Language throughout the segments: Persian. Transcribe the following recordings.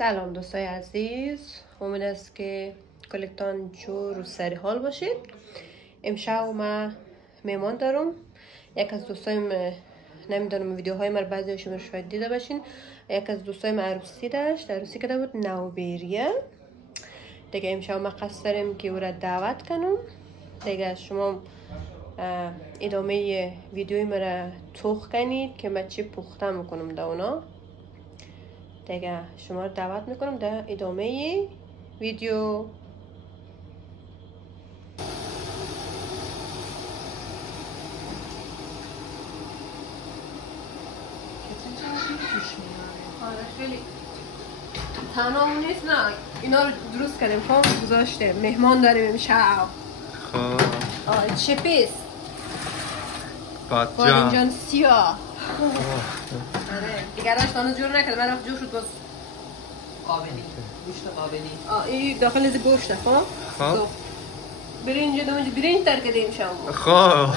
سلام دوستای عزیز، امید است که کلتان جور و سری حال باشید. امشب ما مهمان دارم. یک از دوستایم، نمیدونم ویدیوهای من بعضی شما شاید دیده باشین، یک از دوستایم عروسی داشت، عروسی کرده بود نوبریه دیگه. امشب ما قصد داریم که او را دعوت کنم دیگه. شما ادامه ویدیوی مرا توخ کنید که من چی پخته میکنم ده اونا دیگه. شما رو دعوت میکنم در ادامه ویدیو. خیلی تنها اون نیست، نه اینا رو درست کردیم خب گذاشته مهمان داریم امشب. خب چپیس بادنجان سیاه دیگه داشت هنوز جور نکرده، من رفت جور شد باز قابلی گوشت قابلی. این داخل از گوشته خب برنج دو اینجا برنج تر کردیم شما. خب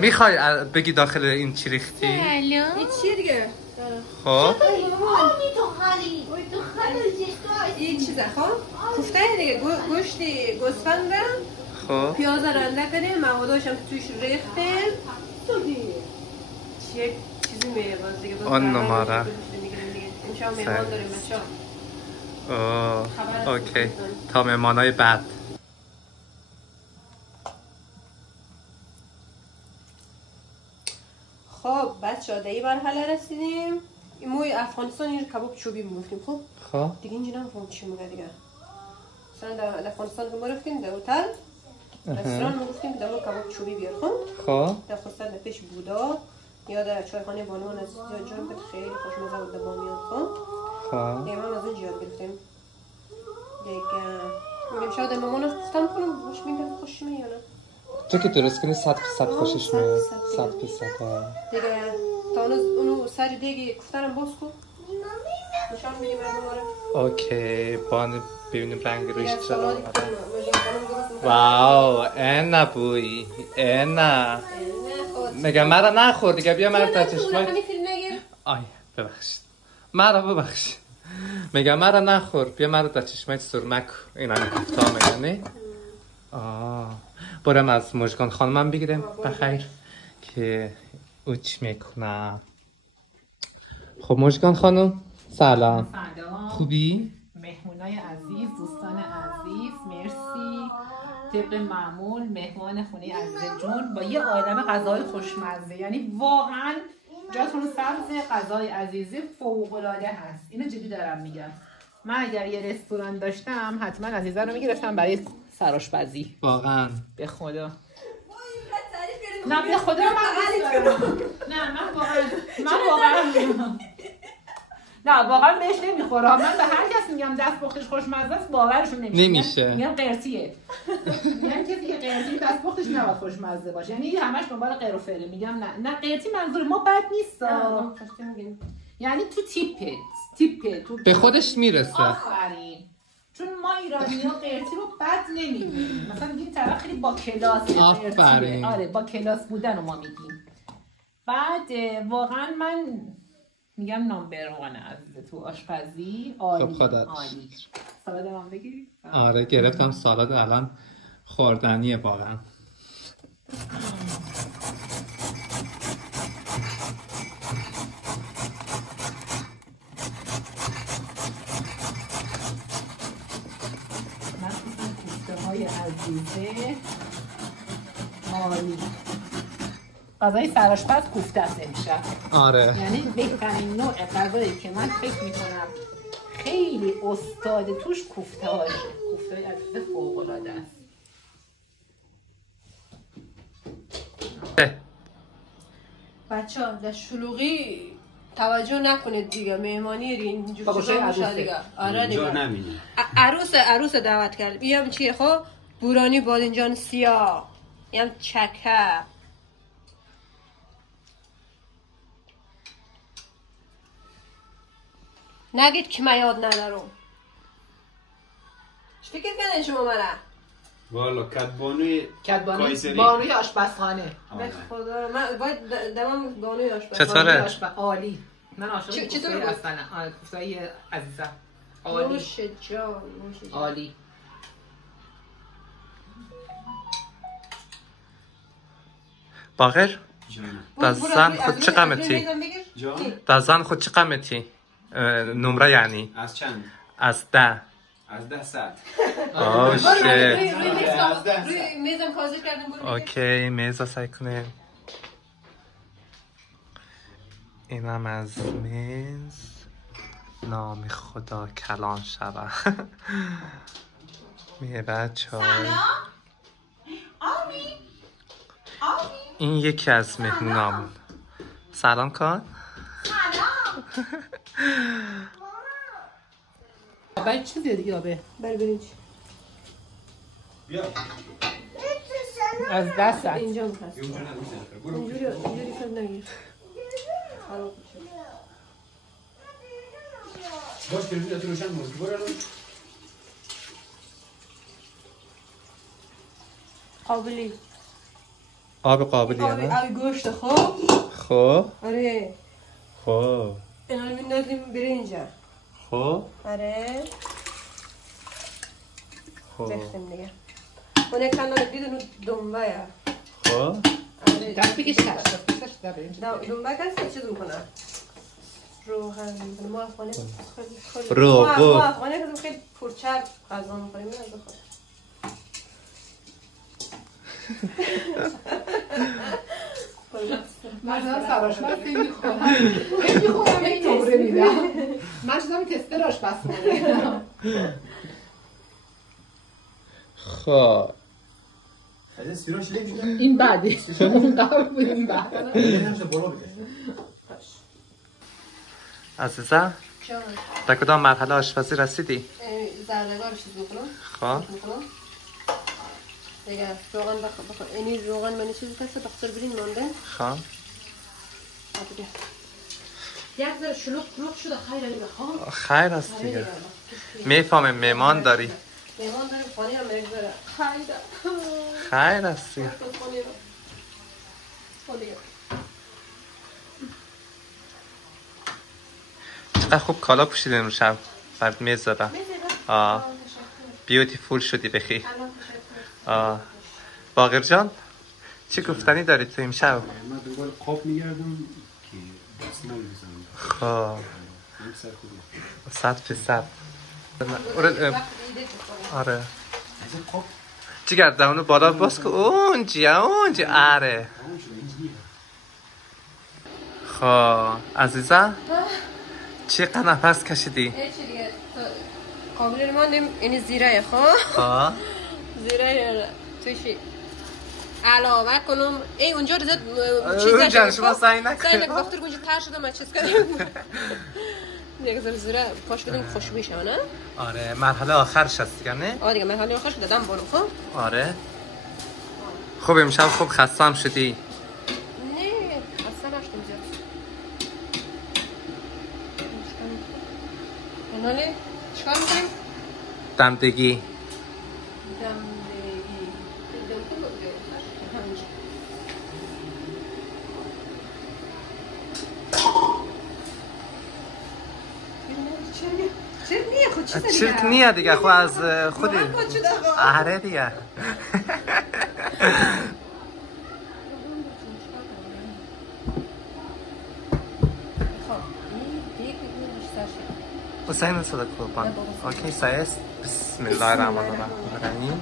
میخوای بگی داخل این چی ریختی؟ این چیه دیگه؟ خب این چیزه خب کوفته دیگه، گوشت گوسفند خب پیاز رنده کردیم، مواداش هم توش ریختیم. چیه چیزی میگه باز دیگه آن نماره امشب مهمان داریم بچه ها. اوکی تا مهمانای بعد. خب بچه ها در این مرحله رسیدیم. ما افغانستان اینجا کباب چوبی میگفتیم خب دیگه اینجا نمیفهم چی میگه دیگه. مثلا در افغانستان که ما رفتیم در هتل رستوران میگفتیم در ما کباب چوبی بیار خب در خواستن در پیش بودا یا در چایخانه بانوان از جان که خیلی خوشمزه بود در بامیان خب دیگه من از اونجا یاد گرفتیم دیگه. میگم شاید مامان گفتم کنم باش میگم خوش میاد یا نه تو که درست کنی 100% خوشش میاد 100% دیگه. تا اونو سر دیگه گفتنم باز کن نشان میدیم مردم. اوکی بان ببینیم رنگ روش چرا اومده. واو اینا بوی اینا میگم مرا نخور دیگه. بیا مرا تا چشمای آی ببخشید مرا ببخشید. میگم مرا نخور بیا مرا تا چشمای سرمک اینا گفتا میگنی. برم از مژگان خانمم بگیرم بخیر که اوچ میکنم. خب مژگان خانم سلام. خوبی؟ مهمونای عزیز، دوستان عزیز، مرسی. طبق معمول مهمان خونه عزیز جون با یه عالم غذای خوشمزه، یعنی واقعا جاتون سبز غذای عزیزی فوق‌العاده هست. اینو جدی دارم میگم. من اگر یه رستوران داشتم حتما عزیزه رو میگرفتم برای سرآشپزی. واقعا به خدا نه به خدا من واقعا نه واقعا بهش نمیخوره. من به هر کس میگم دست پختش خوشمزه است باورشون نمیشه. میگم قرصیه. میگم کسی که قرصی دست پختش نباید خوشمزه باشه، یعنی همش دنبال قیر و فره. میگم نه قرصی منظور ما بد نیست. یعنی تو تیپه تو به خودش میرسه. آفرین. چون ما ایرانی‌ها قرصی رو بد نمی‌بینیم. مثلا میگیم طرف خیلی با کلاس. آفرین. آره با کلاس بودن رو ما میگیم. بعد واقعا من میگم نامبر وان عزیز تو آشپزی. عالی. خب خدا عالی. سالاد من بگیری؟ آره گرفتم سالاد الان خوردنیه واقعا. عزیزه عالی. غذای سرآشپز کوفته است امشب. آره یعنی بهترین نوع غذایی که من فکر میکنم خیلی استاد توش کوفته هاشه. کوفته های عزیزه فوق العاده است. بچه ها در شلوغی توجه نکنید دیگه. مهمانی اینجور چیزا میشه دیگه. آره دیگه عروس دعوت کرد. بیام چیه خب بورانی بادنجان سیاه یم چکه نگید که من یاد ندارم. فکر کنید شما مرا والا کدبانوی بانوی آشپزخانه. به خدا من باید دمم بانوی آشپزخانه. چطوره؟ عالی. من عاشق کوفتایی هستم. کوفتایی عزیزم. عالی. نوش جان. عالی. باقر؟ در زن خود چه قیمتی؟ در خود چه قیمتی؟ نمره یعنی؟ از چند؟ از 10. از 10 ساعت. اوه شت. روی میزم کازی کردم برو. اوکی میز سعی کنیم. اینم از میز. نام خدا کلان شود. میوه چای. این یکی از مهمونام. سلام کن. باید چیزی دیگه آبه. برای برنج. بیا. از دست اینجا هست. اینجوری فهم نگیر. باش تلویزیون تو روشن کن. برو. قابلی. آب قابلی نه؟ آب گوشت خوب. خب. آره. خب. اینا رو میندازیم برنج. خب. آره. خب. بختم دیگه. اون کانال دیدن دنبه یا. خب. آره. دست بکش دنبه کسی چیز میکنه. روغن میکنه. ما افغانی خیلی. روغن. ما افغانی خیلی پرچر غذا میکنیم. نه بخور. من سرآشپز نمی‌خورم. نمی‌خورم یک نمره میدم. من چیزام تستر آشپزخانه. خب. این بعدی. اون قبل بود این بعد. عزیزم در کدام مرحله آشپزی رسیدی؟ زردگار چیز میکنم. خب. دیگه روغن بخور. اینی روغن منی چیزی کسی بخور برین مانده. خب. یک ذره شلوغ شده خیر علی بخوام. خیر است دیگه. میفهمم میمان داری. میمان داریم خانه هم یک ذره خیر است دیگه. چقدر خوب کالا پوشیدین امروز شب برات میز دادم. بیوتیفول شدی بخی. باقر جان چی گفتنی داری تو امشب؟ من دنبال قاب میگردم که دستمال بزنم. خب 100%. آره چیگر دهونو بالا باز که اونجا آره. خب عزیزم چقدر نفس کشیدی؟ قابلی ما نیم اینی زیره خواه زیره توشی علاوه کنم ای اونجا رو زد اونجا شما سعی نکنم سعی نکنم دختر اونجا تر شدم چیز کردم یک ذره زیره پاش بدیم خوشبوی شد نه؟ آره مرحله آخرش هست دیگه نه؟ آره دیگه مرحله آخرش دادم بانو خب؟ آره خوب امشب خوب خسته هم شدی؟ نه خسته نشدم زیاد ناله چیکار میکنیم؟ دمدگی چرک نیه دیگه خود از خودی آره دیگه حسین صدق قربان اوکی سایست بسم الله الرحمن الرحیم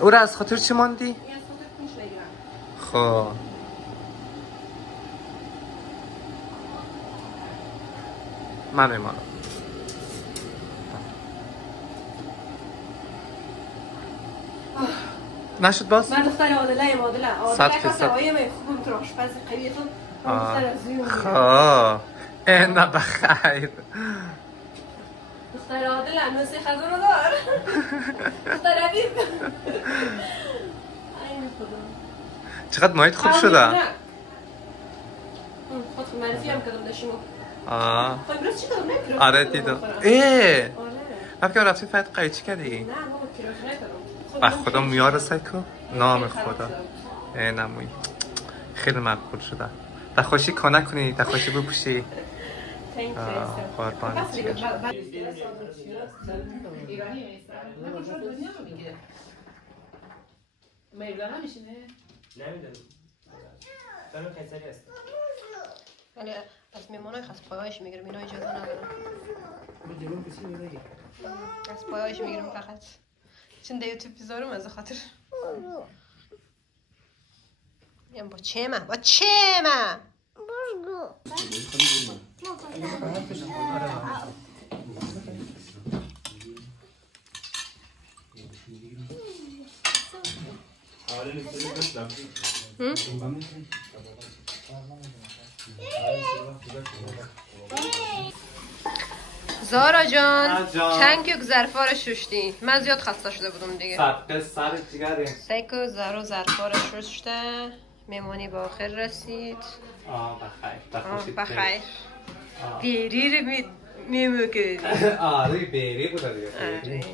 او را از خاطر چی ماندی؟ خب من میمانم نشد باز؟ من دختر عادله عادله خوبم تو آشپز قویتون من دختر عزیزم خب اینا بخیر دختر عادله نوسی خزانه دار دختر عبیب چقدر ماهیت خوب شده خود معرفی هم کردم داشتیم امروز چی کردم نمی‌کنم. آره دیدم. که رفتی فقط قایچی کردی؟ نه بابا کراش نکردم. به خدا میاره سایکو نام خدا نموی خیلی مقبول شده تخوشی کنه کنی تخوشی بپوشی قربان میبلانه میشینه؟ نمیدونم دارم کیسری هست ولی از میمانای خاص پایهایش میگیرم اینا اجازه ندارم از پایهایش میگیرم فقط چون در یوتیوب بذارم از خاطر میگم با چه زارا جان تنکیو که ظرفا رو ششتی من زیاد خسته شده بودم دیگه سر جگره سیکو زارو ظرفا رو شسته میمانی با آخر رسید بخیر بیری رو میمکد آره بیری بوده دیگه